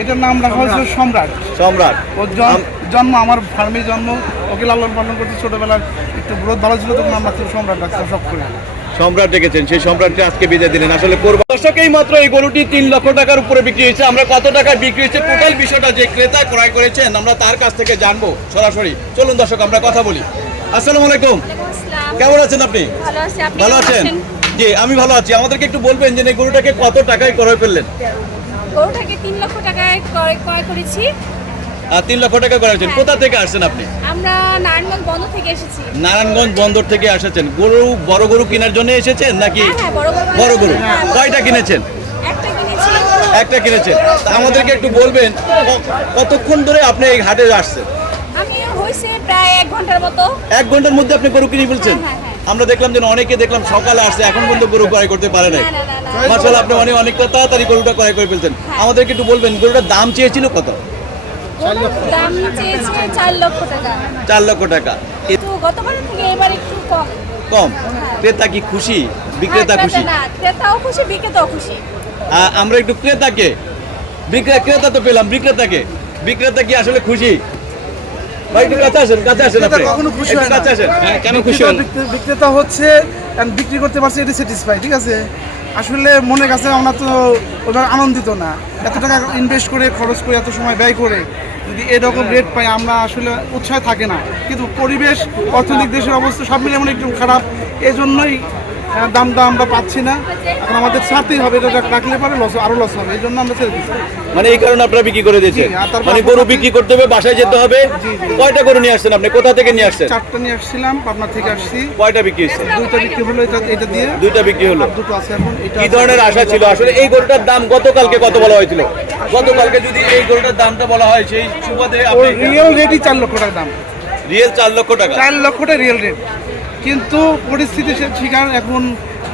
এটার নাম রাখা হয়েছিল সম্রাট। সম্রাট। ওর জন্ম আমার ফার্মে জন্ম ওকে লালন পালন করতে ছোটবেলায় একটু গ্রোথ ভালো ছিল তখন নাম রাখছিল সম্রাট রাখছিল সব করে সম্রাট ডেকেছেন সেই সম্রাটকে আজকে বিদায় দিলেন। আসলে করব দর্শকেই মাত্র এই গরুটি তিন লক্ষ টাকার উপরে বিক্রি হয়েছে। আমরা কত টাকায় বিক্রি হয়েছে? টোটাল বিষয়টা যে ক্রেতা ক্রয় করেছেন আমরা তার কাছ থেকে জানব সরাসরি। চলুন দর্শক আমরা কথা বলি। আসসালামু আলাইকুম। কেমন আছেন আপনি? ভালো আছি আপনি ভালো কেমন আছেন? জি আমি ভালো আছি। আমাদেরকে একটু বলবেন যে এই গরুটাকে কত টাকায় ক্রয় করলেন? গরুটাকে তিন লক্ষ টাকায় ক্রয় করেছি। আর তিন লক্ষ টাকা করেছেন হ্যাঁ। কোথা থেকে আসছেন আপনি? আমরা নারায়ণগঞ্জ বন্ধ থেকে এসেছি। নারায়ণগঞ্জ বন্দর থেকে এসেছেন। গরু বড় গরু কেনার জন্য এসেছেন নাকি হ্যাঁ, হ্যাঁ, বড় গরু। কয়টা কিনেছেন? একটা কিনেছেন। আমাদেরকে একটু বলবেন কতক্ষণ ধরে আপনি এই হাটে আসছেন? আমি হয়েছে প্রায় এক ঘণ্টার মতো। এক ঘণ্টার মধ্যে আপনি গরু কিনে ফেলছেন। আমরা দেখলাম যে অনেকে দেখলাম সকালে আসছে এখন পর্যন্ত গরু ক্রয় করতে পারে নাই। মার্শাল আপনি অনেক অনেকটা তাড়াতাড়ি গরুটা ক্রয় করে ফেলছেন। হ্যাঁ। আমাদেরকে একটু বলবেন গরুটার দাম চেয়েছিল কত? চার লক্ষ টাকা। কম। কম? ক্রেতা কি খুশি? বিক্রেতা হ্যাঁ, খুশি? ক্রেতাও খুশি বিক্রেতাও খুশি। আমরা একটু ক্রেতাকে বিক্রে- ক্রেতা তো পেলাম বিক্রেতাকে। বিক্রেতা কি আসলে খুশি? ভাই একটু কাছে আসেন কাছে আসেন বিক্রেতা আপনি। কখনো খুশি হয় না। কাছে আসেন। হ্যাঁ, কেন খুশি বিক্রেতা- হন? বিক্রেতা হচ্ছে বিক্রি করতে পারছে এটা স্যাটিসফাই ঠিক আছে? আসলে মনে কাছে আমরা তো ওদের আনন্দিত না। এত টাকা ইনভেস্ট করে খরচ করে এত সময় ব্যয় করে যদি এরকম রেট পাই আমরা আসলে উৎসাহ থাকে না। কিন্তু পরিবেশ অর্থনৈতিক দেশের অবস্থা সব মিলে এমন একটু খারাপ। এই জন্যই আহ, দামটা আমরা পাচ্ছি না। এখন আমাদের ছাড়তেই হবে এটা রাখলে পরে লস আরও লস হবে এই জন্য আমরা ছেড়ে দিচ্ছি। মানে এই কারণে আপনারা বিক্রি করে আর তারপর মানে গরু বিক্রি করতে হবে বাসায় যেতে হবে। কয়টা গরু নিয়ে আসছেন আপনি? কোথা থেকে নিয়ে আসছেন? চারটা নিয়ে আসছিলাম পাবনা থেকে আসছি। কয়টা বিক্রি হয়েছে? দুইটা বিক্রি হলো এটা এটা দিয়ে। দুইটা বিক্রি হলো। দুটো আছে এখন এটা কি ধরনের আশা ছিল? আসলে এই গরুটার দাম গতকালকে কত বলা হয়েছিল? গতকালকে যদি এই গরুটার দামটা বলা হয় সেই সুবাদে আপনি রিয়েল রেটই চার লক্ষ টাকা দাম। রিয়েল চার লক্ষ টাকা। চার লক্ষটা রিয়েল রেট কিন্তু পরিস্থিতি সে শিকার এখন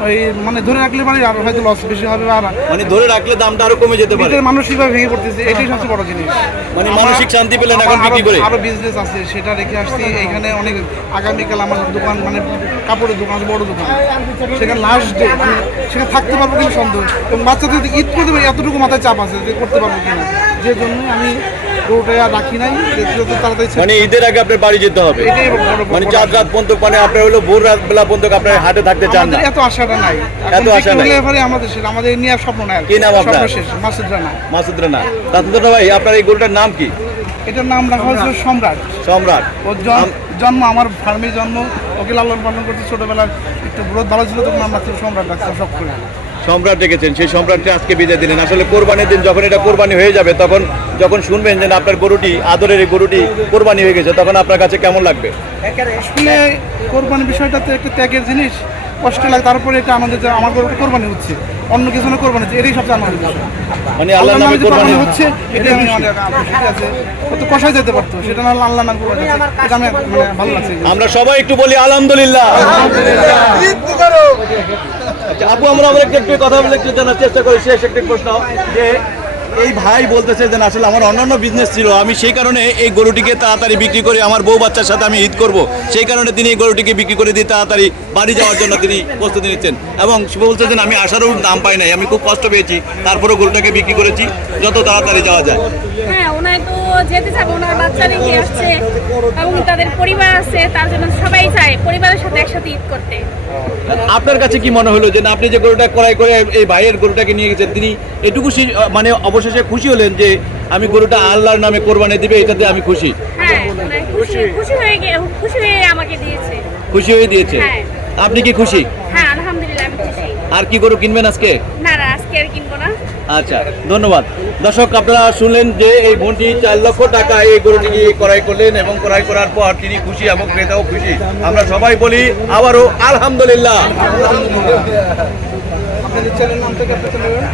ওই মানে ধরে রাখলে মানে আর হয়তো লস বেশি হবে আর মানে ধরে রাখলে দামটা আরও কমে যেতে পারে। মানসিকভাবে ভেঙে পড়তেছে এটাই সবচেয়ে বড় জিনিস। মানে মানসিক শান্তি পেলেন এখন বিক্রি করে। আরও বিজনেস আছে সেটা রেখে আসছি। এখানে অনেক আগামীকাল আমার দোকান মানে কাপড়ের দোকান বড় দোকান। সেখানে লাস্ট ডে সেখানে থাকতে পারব কিনা সন্দেহ। এবং বাচ্চাদের ঈদ করতে পারি এতটুকু মাথায় চাপ আছে যে করতে পারব কিনা। যে জন্য আমি গরুটা রাখি নাই তাড়াতাড়ি মানে ঈদের আগে আপনার বাড়ি যেতে হবে। মানে চার রাত পর্যন্ত মানে আপনার হলো ভোর রাত বেলা পর্যন্ত আপনার হাটে থাকতে চান না। এত আশাটা নাই। এত আশা নাই। এবারে আমাদের সেটা আমাদের নিয়ে আর স্বপ্ন নাই কি। নাম আপনার? শেষ মাসুদ রানা। মাসুদ রানা। ভাই আপনার এই গরুটার নাম কি? এটার নাম রাখা হয়েছিল সম্রাট। সম্রাট। ওর জন্ম আমার ফার্মে জন্ম ওকে লালন পালন করতে ছোটবেলায় একটু গ্রোথ ভালো ছিল তখন রাখছিল সম্রাট রাখছিল সব করে। সম্রাট ডেকেছেন সেই সম্রাটকে আজকে বিদায় দিলেন। আসলে কোরবানির দিন যখন এটা কোরবানি হয়ে যাবে তখন যখন শুনবেন যে না, আপনার গরুটি আদরের এই গরুটি কোরবানি হয়ে গেছে তখন আপনার কাছে কেমন লাগবে? আসলে কোরবানি বিষয়টা তো একটা ত্যাগের জিনিস কষ্ট লাগে তারপরে এটা আমাদের যে আমার গরুটা কোরবানি হচ্ছে অন্য কিছু না কোরবানি হচ্ছে এটাই সবচেয়ে মানে আল্লাহর নামে কোরবানি হচ্ছে। এটাই আমি অনেক আছে কষাই যেতে পারতো সেটা না হলে আল্লাহ নাম কোরবানি এটা আমি মানে ভালো লাগছে। আমরা সবাই একটু বলি আলহামদুলিল্লাহ। আচ্ছা, আপু আমরা আমরা একটু একটু কথা বলে একটু জানার চেষ্টা করি শেষ একটি প্রশ্ন যে এই ভাই বলতেছে যে আসলে আমার অন্যান্য বিজনেস ছিল, আমি সেই কারণে এই গরুটিকে তাড়াতাড়ি বিক্রি করে আমার বউ বাচ্চার সাথে আমি ঈদ করব। সেই কারণে তিনি এই গরুটিকে বিক্রি করে দিয়ে তাড়াতাড়ি বাড়ি যাওয়ার জন্য তিনি প্রস্তুতি নিচ্ছেন। এবং বলতেছেন আমি আসারও দাম পাই নাই, আমি খুব কষ্ট পেয়েছি, তারপরেও গরুটাকে বিক্রি করেছি, যত তাড়াতাড়ি যাওয়া যায়। তো যেতে চাবে ওনার বাচ্চা রেখে আসছে এবং তাদের পরিবার আছে তার জন্য সবাই চায় পরিবারের সাথে একসাথে ঈদ করতে। আপনার কাছে কি মনে হলো যে না, আপনি যে গরুটা ক্রয় করে এই ভাইয়ের গরুটাকে নিয়ে গেছেন তিনি এটুকু মানে অবশেষে খুশি হলেন যে আমি গরুটা আল্লাহর নামে কোরবানি দিবে এটাতে আমি খুশি। হ্যাঁ খুশি খুশি হয়ে গিয়ে খুশি হয়ে আমাকে দিয়েছে। খুশি হয়ে দিয়েছে? হ্যাঁ। আপনি কি খুশি? হ্যাঁ আলহামদুলিল্লাহ আমি খুশি। আর কি গরু কিনবেন আজকে? না আচ্ছা ধন্যবাদ। দর্শক আপনারা শুনলেন যে এই বোনটি চার লক্ষ টাকা এই গরুটি নিয়ে ক্রয় করলেন এবং ক্রয় করার পর তিনি খুশি এবং ক্রেতাও খুশি। আমরা সবাই বলি আবারও আলহামদুলিল্লাহ। আপনাদের চ্যানেল নাম থেকে আপনি চলে যাবেন?